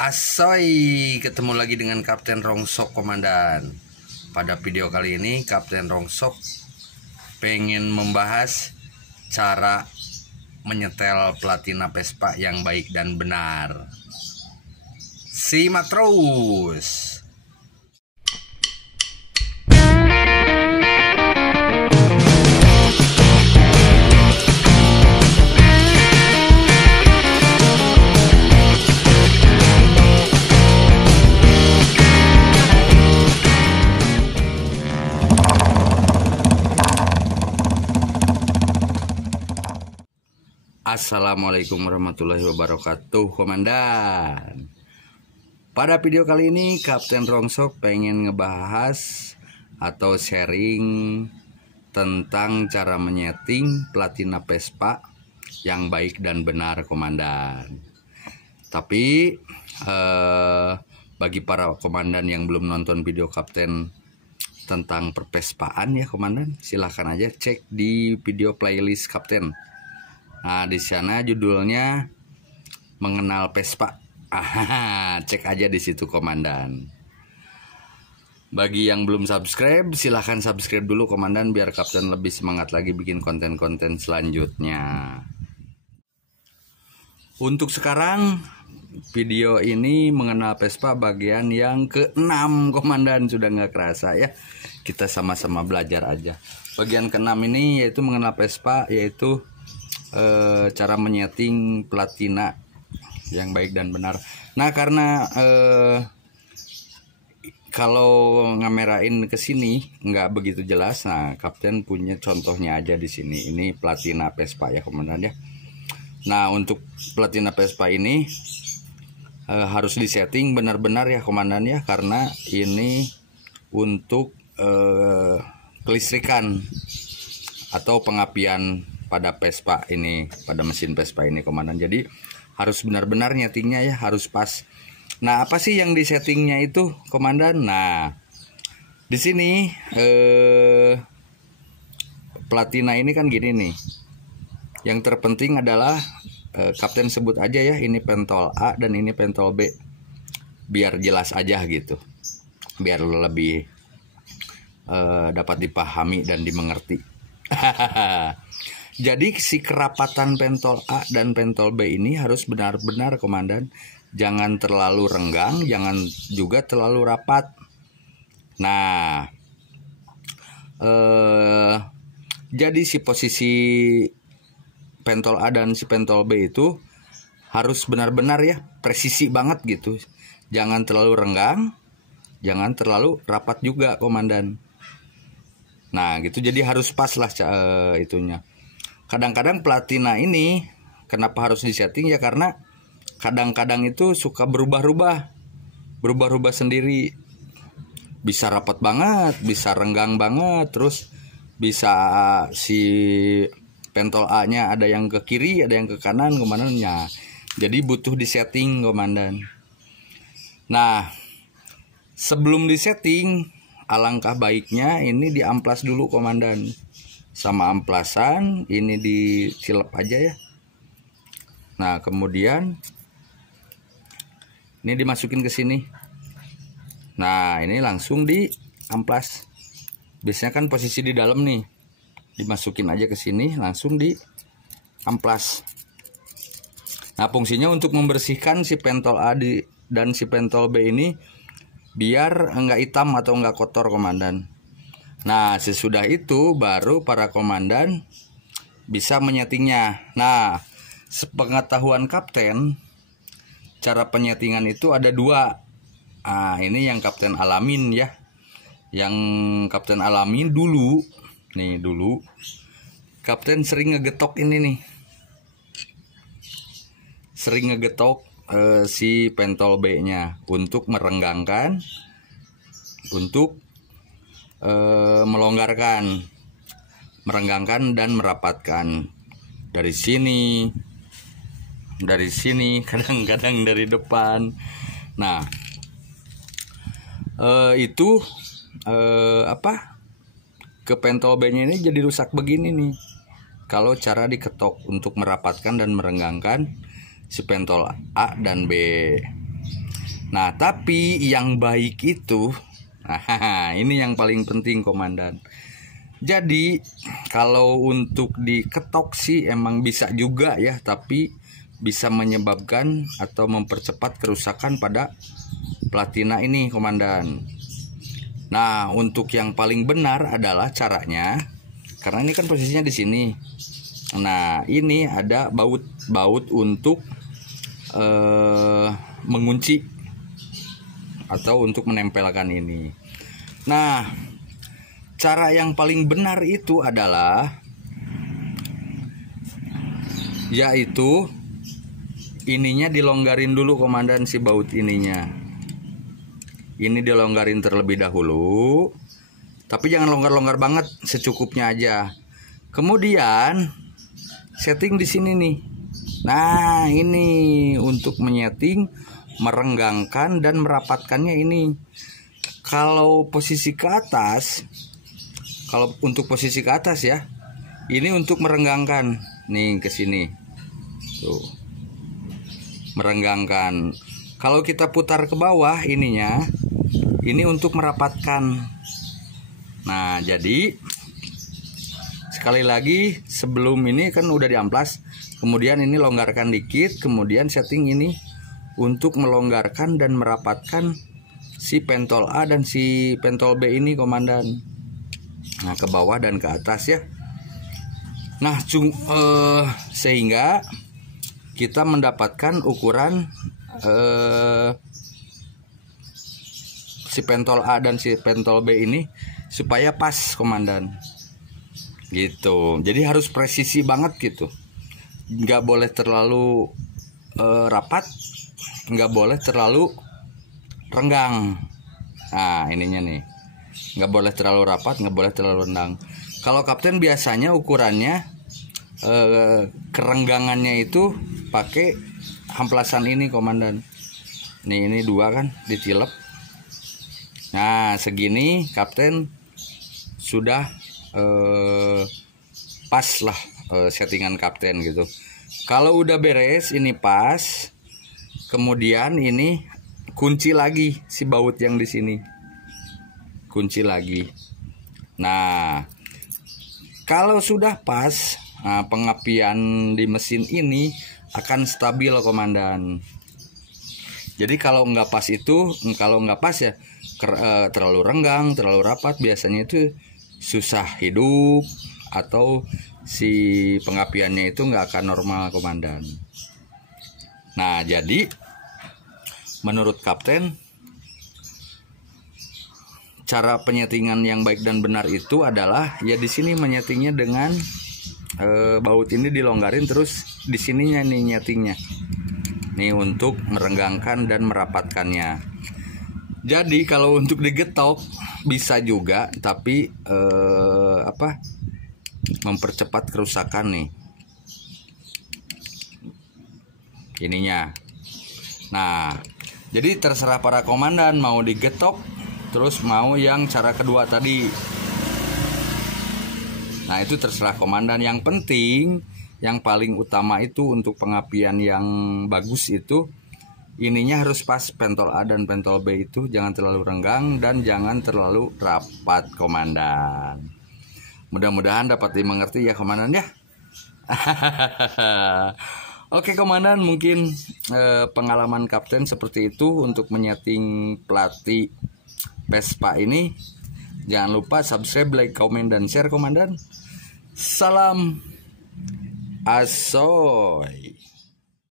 Asoy, ketemu lagi dengan Kapten Rongsok Komandan. Pada video kali ini Kapten Rongsok pengen membahas cara menyetel Platina Vespa yang baik dan benar. Simak terus. Assalamualaikum warahmatullahi wabarakatuh, Komandan. Pada video kali ini Kapten Rongsok pengen ngebahas atau sharing tentang cara menyeting Platina Vespa yang baik dan benar, Komandan. Tapi bagi para komandan yang belum nonton video Kapten tentang pervespaan ya, Komandan, silahkan aja cek di video playlist Kapten. Nah, di sana judulnya Mengenal Vespa. Cek aja di situ, Komandan. Bagi yang belum subscribe, silahkan subscribe dulu, Komandan, biar Kapten lebih semangat lagi bikin konten-konten selanjutnya. Untuk sekarang, video ini mengenal Vespa bagian yang ke-6, Komandan. Sudah nggak kerasa ya. Kita sama-sama belajar aja. Bagian ke-6 ini yaitu mengenal Vespa, yaitu cara menyeting Platina yang baik dan benar. Nah, karena kalau ngamerain ke sini nggak begitu jelas, nah Kapten punya contohnya aja di sini. Ini Platina Vespa ya, Komandan ya. Nah, untuk Platina Vespa ini harus disetting benar-benar ya, Komandan ya, karena ini untuk kelistrikan atau pengapian pada Vespa ini, pada mesin Vespa ini, Komandan. Jadi harus benar-benar nyetingnya ya, harus pas. Nah, apa sih yang disettingnya itu, Komandan? Nah, di sini Platina ini kan gini nih. Yang terpenting adalah Kapten sebut aja ya, ini pentol A dan ini pentol B, biar jelas aja gitu, biar lebih dapat dipahami dan dimengerti. Jadi si kerapatan pentol A dan pentol B ini harus benar-benar, Komandan. Jangan terlalu renggang, jangan juga terlalu rapat. Nah, jadi si posisi pentol A dan si pentol B itu harus benar-benar ya, presisi banget gitu. Jangan terlalu renggang, jangan terlalu rapat juga, Komandan. Nah, gitu, jadi harus pas lah itunya. Kadang-kadang Platina ini kenapa harus disetting ya, karena kadang-kadang itu suka berubah-ubah sendiri. Bisa rapat banget, bisa renggang banget, terus bisa si pentol A-nya ada yang ke kiri, ada yang ke kanan, komandannya. Jadi butuh disetting, Komandan. Nah, sebelum disetting, alangkah baiknya ini diamplas dulu, Komandan. Sama amplasan ini disilep aja ya. Nah, kemudian ini dimasukin ke sini. Nah, ini langsung diamplas. Biasanya kan posisi di dalam nih. Dimasukin aja ke sini, langsung diamplas. Nah, fungsinya untuk membersihkan si pentol A dan si pentol B ini biar enggak hitam atau enggak kotor, Komandan. Nah, sesudah itu baru para komandan bisa menyetingnya. Nah, sepengetahuan Kapten, cara penyetingan itu ada dua. Nah, ini yang Kapten alamin ya. Yang Kapten alamin dulu, nih dulu, Kapten sering ngegetok ini nih. Sering ngegetok si pentol B-nya untuk merenggangkan, untuk melonggarkan, merenggangkan dan merapatkan dari sini, kadang-kadang dari depan. Nah, itu ke pentol B-nya ini jadi rusak begini nih. Kalau cara diketok untuk merapatkan dan merenggangkan si pentol A dan B. Nah, tapi yang baik itu, nah, ini yang paling penting komandan. Jadi kalau untuk diketok sih emang bisa juga ya, tapi bisa menyebabkan atau mempercepat kerusakan pada platina ini komandan. Nah, untuk yang paling benar adalah caranya, karena ini kan posisinya di sini. Nah, ini ada baut untuk mengunci atau untuk menempelkan ini. Nah, cara yang paling benar itu adalah yaitu ininya dilonggarin dulu komandan, si baut ininya. Ini dilonggarin terlebih dahulu. Tapi jangan longgar-longgar banget, secukupnya aja. Kemudian setting di sini nih. Nah, ini untuk menyeting, merenggangkan dan merapatkannya ini. Kalau posisi ke atas, kalau untuk posisi ke atas ya, ini untuk merenggangkan. Nih ke sini. Tuh. Merenggangkan. Kalau kita putar ke bawah ininya, ini untuk merapatkan. Nah, jadi sekali lagi sebelum ini kan udah diamplas, kemudian ini longgarkan dikit, kemudian setting ini untuk melonggarkan dan merapatkan si pentol A dan si pentol B ini komandan. Nah, ke bawah dan ke atas ya. Nah, sehingga kita mendapatkan ukuran si pentol A dan si pentol B ini supaya pas komandan. Gitu. Jadi harus presisi banget gitu. Nggak boleh terlalu rapat, nggak boleh terlalu renggang. Nah, ininya nih, nggak boleh terlalu rapat, nggak boleh terlalu renggang. Kalau kapten biasanya ukurannya kerenggangannya itu pakai amplasan ini komandan. Nih, ini 2 kan ditilep. Nah, segini kapten sudah pas lah settingan kapten gitu. Kalau udah beres ini pas, kemudian ini kunci lagi si baut yang di sini. Kunci lagi. Nah, kalau sudah pas, nah, pengapian di mesin ini akan stabil komandan. Jadi kalau nggak pas itu, kalau nggak pas ya terlalu renggang, terlalu rapat, biasanya itu susah hidup atau si pengapiannya itu nggak akan normal komandan. Nah, jadi menurut kapten, cara penyetingan yang baik dan benar itu adalah ya di sini menyetingnya dengan baut ini dilonggarin, terus di sininya nih nyetingnya. Nih untuk merenggangkan dan merapatkannya. Jadi kalau untuk digetok bisa juga, tapi mempercepat kerusakan nih ininya. Nah, jadi terserah para komandan mau digetok terus mau yang cara kedua tadi. Nah, itu terserah komandan. Yang penting, yang paling utama itu untuk pengapian yang bagus itu ininya harus pas, pentol A dan pentol B itu jangan terlalu renggang dan jangan terlalu rapat komandan. Mudah-mudahan dapat dimengerti ya komandan ya. Oke komandan, mungkin pengalaman kapten seperti itu untuk menyeting plati Vespa ini. Jangan lupa subscribe, like, komen, dan share komandan. Salam asoy.